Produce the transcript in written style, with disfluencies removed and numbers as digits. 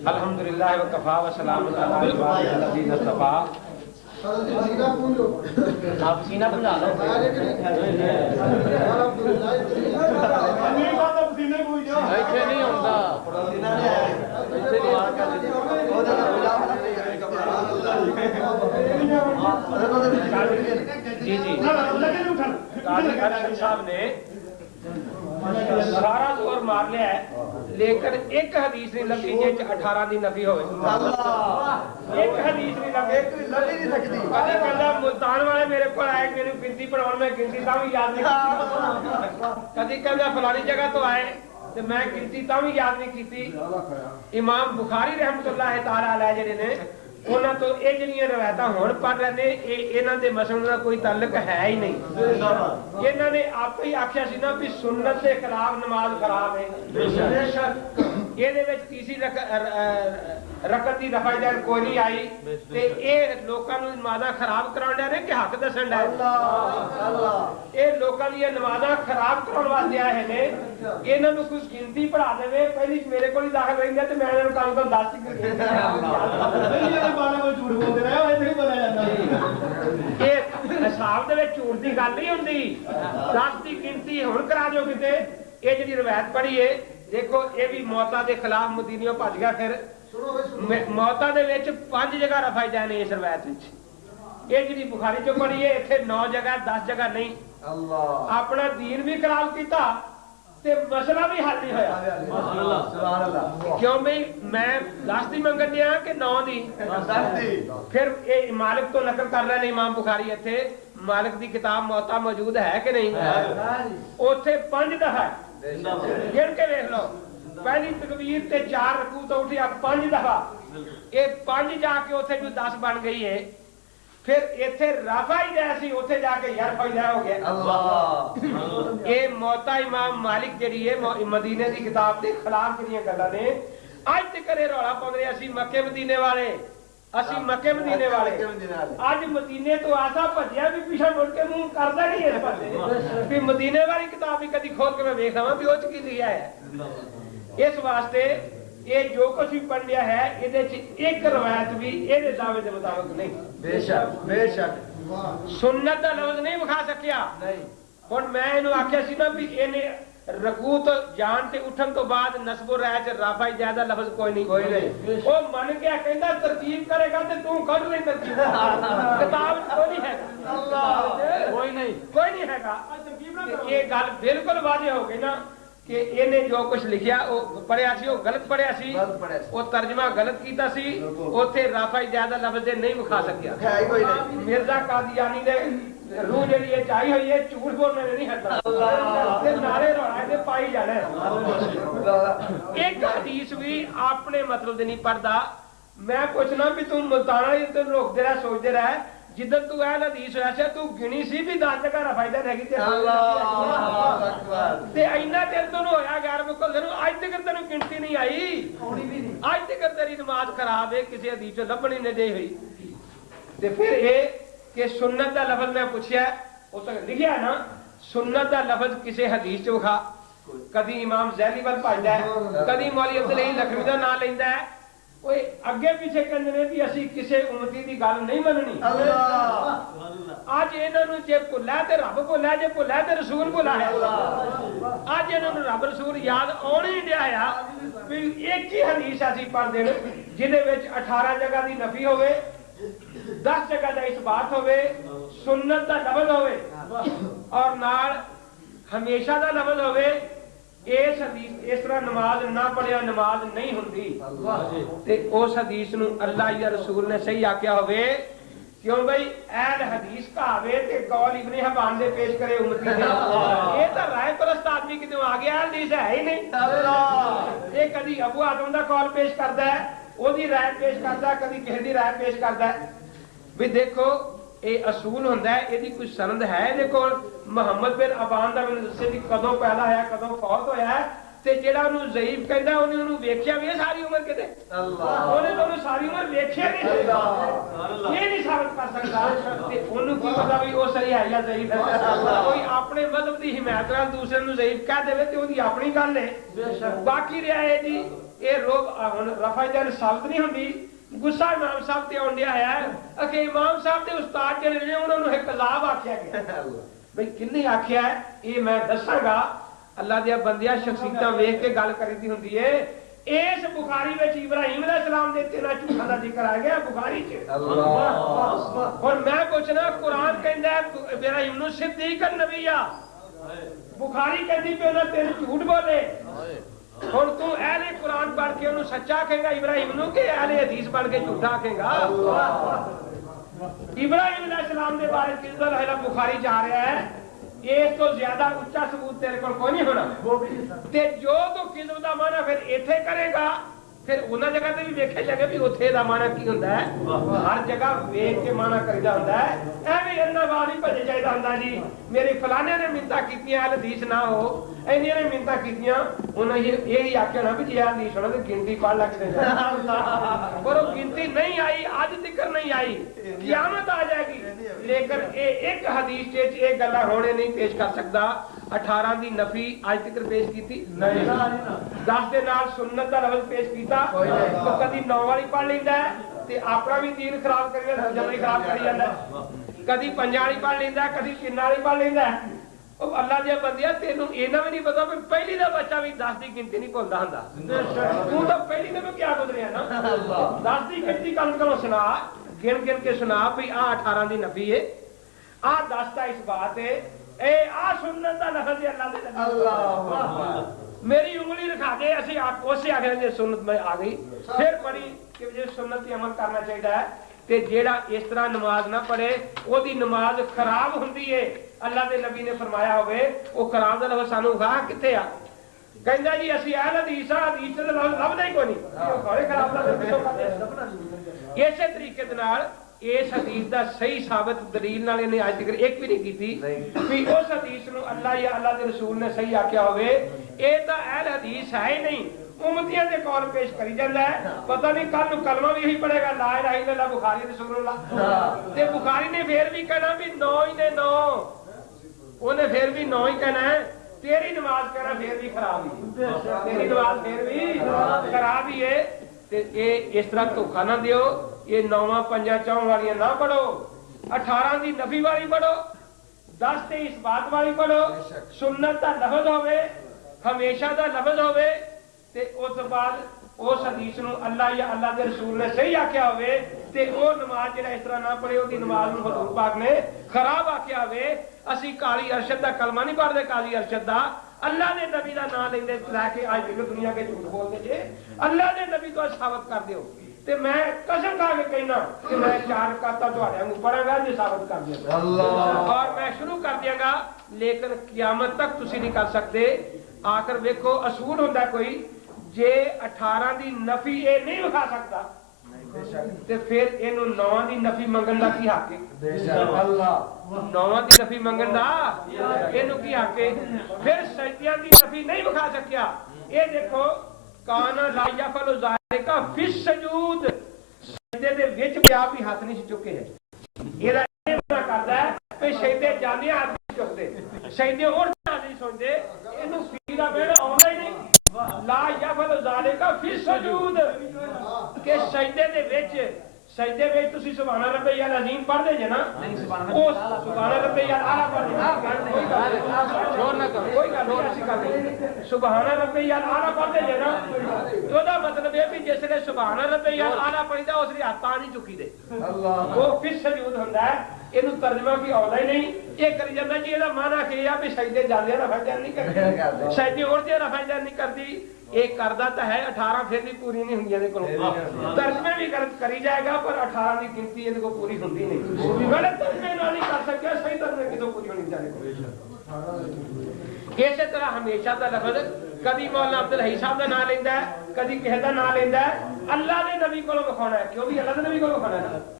अल्हम्दुलिल्लाह व कफा व सलामुन अला इबादिल्लज़ीना इस्तफ़ा। आप सीना बना लो। ऐसे नहीं होता। जी जी काजी अरशद साहब ने सारा जोर मार लिया है, लेकिन एक हदीस नहीं लगी जिस 18 की नफी हो। एक हदीस नहीं लगी। मुल्तान वाले मेरे को आए, मेरी गिनती पढ़ाने में गिनती तां भी याद नहीं की। कभी कहता फलानी जगह तो आए तो मैं गिनती तां भी याद नहीं की। इमाम बुखारी रहमतुल्लाह तआला अलैह जिहड़े ने उन्हां तो ये जिहड़ियां रवायतां हुण पढ़ रहे ने, इन्हां दे मसले नाल कोई ताल्लुक है ही नहीं। इन्हां ने आपे ही आख्या सी ना भी सुन्नत के खिलाफ नमाज खराब है। बेशक ਇਹਦੇ ਵਿੱਚ ਤੀਸਰੀ रकत की रफादार कोई नहीं आई ते ये लोकां नूं नमाज़ां खराब कराउंदे ने कि हक दसण दे। ये लोकां दी नमाज़ां खराब कराउण वास्ते आए ने। इन्हां नूं कोई गिनती पढ़ा देवे, पहली मेरे कोल ही दाखल रहिंदा ते मैं इन्हां नूं काम दस झूठ बोलदे रहे हो, इत्थे नहीं बोलिया जांदा। ये हिसाब दे विच झूठ दी गल नहीं हुंदी। 10 दी गिनती हुण करा दिओ किते। ये जिहड़ी रवायत पढ़ी है देखो, ये भी मौता के खिलाफ मदीनियों भज गया। फिर मौता दे विच 5 जगह रफाई जाए ने इस रवायत विच। ये जिहड़ी बुखारी चो पढ़ी है इत्थे 9 जगह 10 जगह नहीं। अपना दीन भी खराब किया ते मसला भी हल नहीं होया। क्यों भाई मैं 10 दी मंगन दिया कि 9 दी। फिर ये मालिक तो नकल कर रहे हैं इमाम बुखारी। इत्थे मालिक की किताब मौता मौजूद है कि नहीं? उथे 5 दफा गिन के देख लो। पहली तकबीर ते 4 रकू तो उठी 5 दफा। ये 5 जाके उथे जो 10 बन गई है। फिर इथे रफा ही जैसी उथे जाके यार फैला हो गया। ये मौता इमाम मालिक जी है मदीने की किताब के खिलाफ जिहड़ियां गल्लां ने अज तक रौला पाउंदे असीं मक्के मदीने वाले, असीं मक्के मदीने वाले। अज मदीने तो आसा भजिया भी पिछा मुड़ के मुंह करदा नहीं इस पासे भी मदीने वाली किताब भी कदी खोल के मैं वेख लवां भी ओह च की लिखिआ है। इस वास्ते ये जो कुछ भी पढ़ लिया है इहदे च एक रवायत भी इहदे दावे के मुताबिक नहीं। बेशक बेशक सुन्नत दा लफ्ज नहीं विखा सकिया। हुण मैं इहनूं आख्या सी ना भी इहने रकू तो जान ते उठन तो बाद नस्बो रह च राफा ज्यादा लफ्ज कोई नहीं। वो मन गया कहंदा तरकीब करेगा ते तू कढ ले तरकीब। किताब कोई नहीं है, कोई नहीं हैगा। ये गल बिल्कुल वाज़ेह हो गई ना कि इन्हें जो कुछ लिखिया पढ़िया सी गलत पढ़िया सी, वो तर्जमा गलत किया सी। उथे राफा ज्यादा लफ्ज नहीं विखा सकिया। मिर्जा कादियानी ने रूह जी चाही हुई है झूठ बोलने नहीं हटता। नारे रौला पाई जाने। एक हदीस भी अपने मतलब से नहीं पढ़ता। मैं पूछना भी तू मुल्ताना ही तेन रोकते रह सोचते रह जिदन तू ऐ हदीस होया तू गिनी सी भी 10 जगह रफायदा हैगी ते इन्ना देर तो होया गैर मुकल अज तक तेन गिनती नहीं आई। अज तक तेरी नमाज खराब है किसी हदीस चो लभनी नहीं दे हुई। ते फिर ये कि सुन्नत का लफज मैं पूछया उस तक लिखिया ना सुन्नत का लफज किसी हदीस च विखा। कदी इमाम ज़ैली वल भजदा है, कदी मौलवी अब्दुल लखवी का नाम लैंदा है। अगे पीछे कहते हैं भी असी किसी उम्मती की गल नहीं मननी। अज इन्हों जे भुला तो रब भुला, जे भुला तो रसूल भुला है। अज इन्होंने रब रसूल याद आने ही दिया भी एक ही हदीस असी पढ़ते हैं जिहदे विच 18 जगह की नफी होवे, 10 जगह का इसबात होवे, सुन्नत का लफज होवे और नाल हमेशा का लफज होवे। इस हदीस इस तरह नमाज ना पढ़िया नमाज नहीं हुंदी ते उस हदीस नूं अल्लाह या रसूल ने सही आख्या होवे। क्यों भाई ऐल हदीस कहावे ते कौल इब्ने हब्बान दे पेश करे उम्मती दे। ये तो राय परस्त आदमी कितों आ गया, हदीस है ही नहीं। ये कदी अबू आदम दा कौल पेश करदा है, ओदी राय पेश करदा, कदी किसी दी राय पेश करदा है। भी देखो ये असूल होंदा है, यदि कोई सनद है इहदे कोल मुहम्मद बिन अबान दा मैनूं दस्से भी कदों पैदा होया कदों फौत होया है ਤੇ ਜਿਹੜਾ ਉਹਨੂੰ ਜ਼ਈਫ ਕਹਿੰਦਾ ਉਹਨੇ ਉਹਨੂੰ ਵੇਖਿਆ ਵੀ ਹੈ ਸਾਰੀ ਉਮਰ ਕਿਤੇ ਉਹਨੇ ਤਾਂ ਉਹਨੂੰ ਸਾਰੀ ਉਮਰ ਵੇਖਿਆ ਨਹੀਂ ਇਹ ਨਹੀਂ ਸਾਬਤ ਕਰ ਸਕਦਾ ਤੇ ਉਹਨੂੰ ਕੀ ਪਤਾ ਵੀ ਉਹ ਸਹੀ ਹੈ ਜਾਂ ਜ਼ਈਫ ਹੈ ਕੋਈ ਆਪਣੇ ਮਜ਼ਹਬ ਦੀ ਹਿਮਾਇਤ ਨਾਲ ਦੂਸਰੇ ਨੂੰ ਜ਼ਈਫ ਕਹਿ ਦੇਵੇ ਤੇ ਉਹਦੀ ਆਪਣੀ ਗੱਲ ਹੈ ਬਾਕੀ ਰਿਹਾ ਹੈ ਜੀ ਇਹ ਰੋਬ ਹੁਣ ਰਫਾ ਜਨ ਸਾਬਤ ਨਹੀਂ ਹੁੰਦੀ ਗੁੱਸਾ ਇਮਾਮ ਸਾਹਿਬ ਤੇ ਆਉਂਦਿਆ ਹੈ ਕਿ ਇਮਾਮ ਸਾਹਿਬ ਦੇ ਉਸਤਾਦ ਜਿਹੜੇ ਨੇ ਉਹਨਾਂ ਨੂੰ ਇੱਕ ਕਜ਼ਾਬ ਆਖਿਆ ਗਿਆ ਬਈ ਕਿੰਨੇ ਆਖਿਆ ਇਹ ਮੈਂ ਦੱਸਾਂਗਾ अल्लाह दिया बंदियां शख्सियतां वेख के गल करीदी हुंदी है इस बुखारी विच इब्राहिम अलैहिस्सलाम दे 13 झूठां दा जिक्र आ गया बुखारी च अल्लाह और मैं पूछना कुरान कहंदा है इब्राहिम नु सिद्दीक नबीया बुखारी कहंदी पे उन्हां तेरे झूठ बोले हुण तू अहले कुरान पढ़ के उन्हें सच्चा आखेगा इब्राहिम नु कि अहले हदीस पढ़ के झूठा आखेगा इब्राहिम अलैहिस्सलाम दे बारे किस तरह बुखारी जा रहा है इस तो ज्यादा उच्चा सबूत तेरे को कोई नहीं होना ते जो तो किस्म दा माना फिर इथे करेगा फिर उन्हां जगह ते भी वेखे जागे भी उथे दा माना की हुंदा है हर जगह वेख के माना करीदा हुंदा है एवें अन्ना वाली भजे जाईदा हुंदा जी मेरे फलाने ने मिन्नतां कीतियां हदीस ना हो इन्ने ने मिन्नतां कीतियां उन्हां यही आख्या ना भी जे हदीस होना ते गिनती पढ़ लगदे अल्लाह पर वो गिनती नहीं आई आज तक नहीं आई क़यामत आ जाएगी लेकिन एक हदीस च ये गल्लां होणे नहीं पेश कर सकदा 18 दी नफी आज तक पेश की नहीं 10 दे नाल सुन्नत दा लफ्ज़ पेश कीता तो कदी 9 वाली पढ़ लैंदा है ते अपना भी दीन खराब करी जबरी खराब करी जांदा कदी 5 वाली पढ़ लैंदा कदी 3 वाली पढ़ लैंदा ओ अल्लाह दे बंदिया तेनू इना भी नहीं पता भी पहली दा बच्चा भी 10 दी गिनती नहीं भुलदा हुंदा तू तो पहली दे में क्या गुजरिया ना 10 दी गिनती कम से कम सुना गिन गिन के सुना भी आ 18 दी नफी है आ 10 दा इस बात है ए आ सुन्नत दा लफ्ज़ है अल्लाह दे अल्लाह मेरी उंगली रखा दे असि आप उसे आखिर जे सुन्नत में आ गई फिर बड़ी कि जे सुन्नत पे अमल करना चाहिए है ते जेड़ा इस तरह नमाज ना पढ़े ओदी नमाज खराब हुंदी है अल्लाह दे नबी ने फरमाया होवे ओ खराब दा लफ्ज़ सानू गा किथे आ कहंदा जी असि अहल हदीस हदीस दा लफ्ज़ लभदा ही कोई नहीं खरे खराब दा लफ्ज़ इसे तरीके दे नाल इस हदीस दा सही साबित दलील नाल इन्हें आज तक एक भी नहीं कीती भी उस हदीस नु अल्लाह या अल्लाह दे रसूल ने सही आख्या होवे ए तां अहल हदीस है ही नहीं उम्मतियां दे कौल पेश करी जांदा है पता नहीं कल नु कलमा भी यही पढ़ेगा ला इलाहा इल्लल्लाह बुखारी रसूलुल्लाह ते बुखारी ने फिर भी कहना भी 9 ही ने 9 ओने फिर भी 9 ही कहना है तेरी नमाज कहना फिर भी खराब ही तेरी नमाज फिर भी खराब ही है ते ए इस तरह धोखा ना दियो ये 9 5 4 वाली ना पढ़ो 18 दी नफी वाली पढ़ो 10 ते इस बात वाली पढ़ो सुन्नत दा लफ्ज़ होवे हमेशा दा लफ्ज़ होवे ते उस बाद उस हदीस नु अल्लाह या अल्लाह दे रसूल ने सही आख्या होवे ते ओ नमाज जेड़ा इस तरह ना पढ़े ओदी नमाज नु हुजूर पाक ने खराब आख्या होवे असी काली अरशद दा कलमा नहीं पढ़दे काली अरशद दा अल्लाह ने नबी दा नाम लेंदे लैके आज तक दुनिया के झूठ बोलदे जे अल्लाह ने नबी को साबित कर दियो ते मैं कसम खा के कहना कि मैं 4 रकात तुहाडे वांगू पढ़ांगा जे साबित कर दिया अल्लाह और मैं शुरू कर दियांगा लेकिन क़यामत तक तुसी नहीं कर सकते आखिर देखो असूल होंदा कोई जे 18 दी नफी ए नहीं विखा सकता ते फिर इनु 9 दी नफी मंगन दा की हक है बेशक अल्लाह 9 दी नफी मंगन दा इनु की हक है फिर सजदियां दी नफी नहीं विखा सकिया ए देखो काना ला यफल ज़ालिका फिस सजूद सजदे दे विच भी आप ही हाथ नहीं चुके है एदा इतना करदा है कि सजदे जाने हाथ नहीं चुकदे सजदे और नहीं सुनदे इनु फीरा बेड़ा आउंदा ही नहीं ला यफल ज़ालिका फिस सजूद के सजदे दे विच सजदे विच तुसी सुभान रब्बियल अज़ीम पढ़दे जे ना नहीं सुभान रब्बियल आला पढ़दे कोई गल शोर ना करो कोई गल नहीं ऐसी गल नहीं सुभान रब्बियल आला पढ़दे जे ना ओदा मतलब है भी जिसले सुभान रब्बियल आला पढ़ीदा उसदी हाथ नहीं चुकी दे अल्लाह वो फिस सजूद हुंदा है इनु तर्जमा भी आउंदा ही नहीं ये करी जांदा जी एदा माना कि आ भी सजदे जांदे रफा जान नहीं करदी सजदे उड़दे रफा जान नहीं करदी एक करदा तो है 18 फिर भी पूरी नहीं हुंदी देखो तर्जमे भी करी जाएगा पर 18 की गिनती ये को पूरी हुंदी नहीं गलत तर्जमे ना नहीं कर सकते सही तर्जमे कितों पूरी होनी चाहिए इस तरह हमेशा दा लफ्ज़ कदी मौलाना अब्दुल हई साहब दा नाम लेंदा है कदी किसी दा नाम लेंदा है अल्लाह दे नबी कोलों विखाना है क्यों भी अल्लाह दे नबी कोलों विखाना है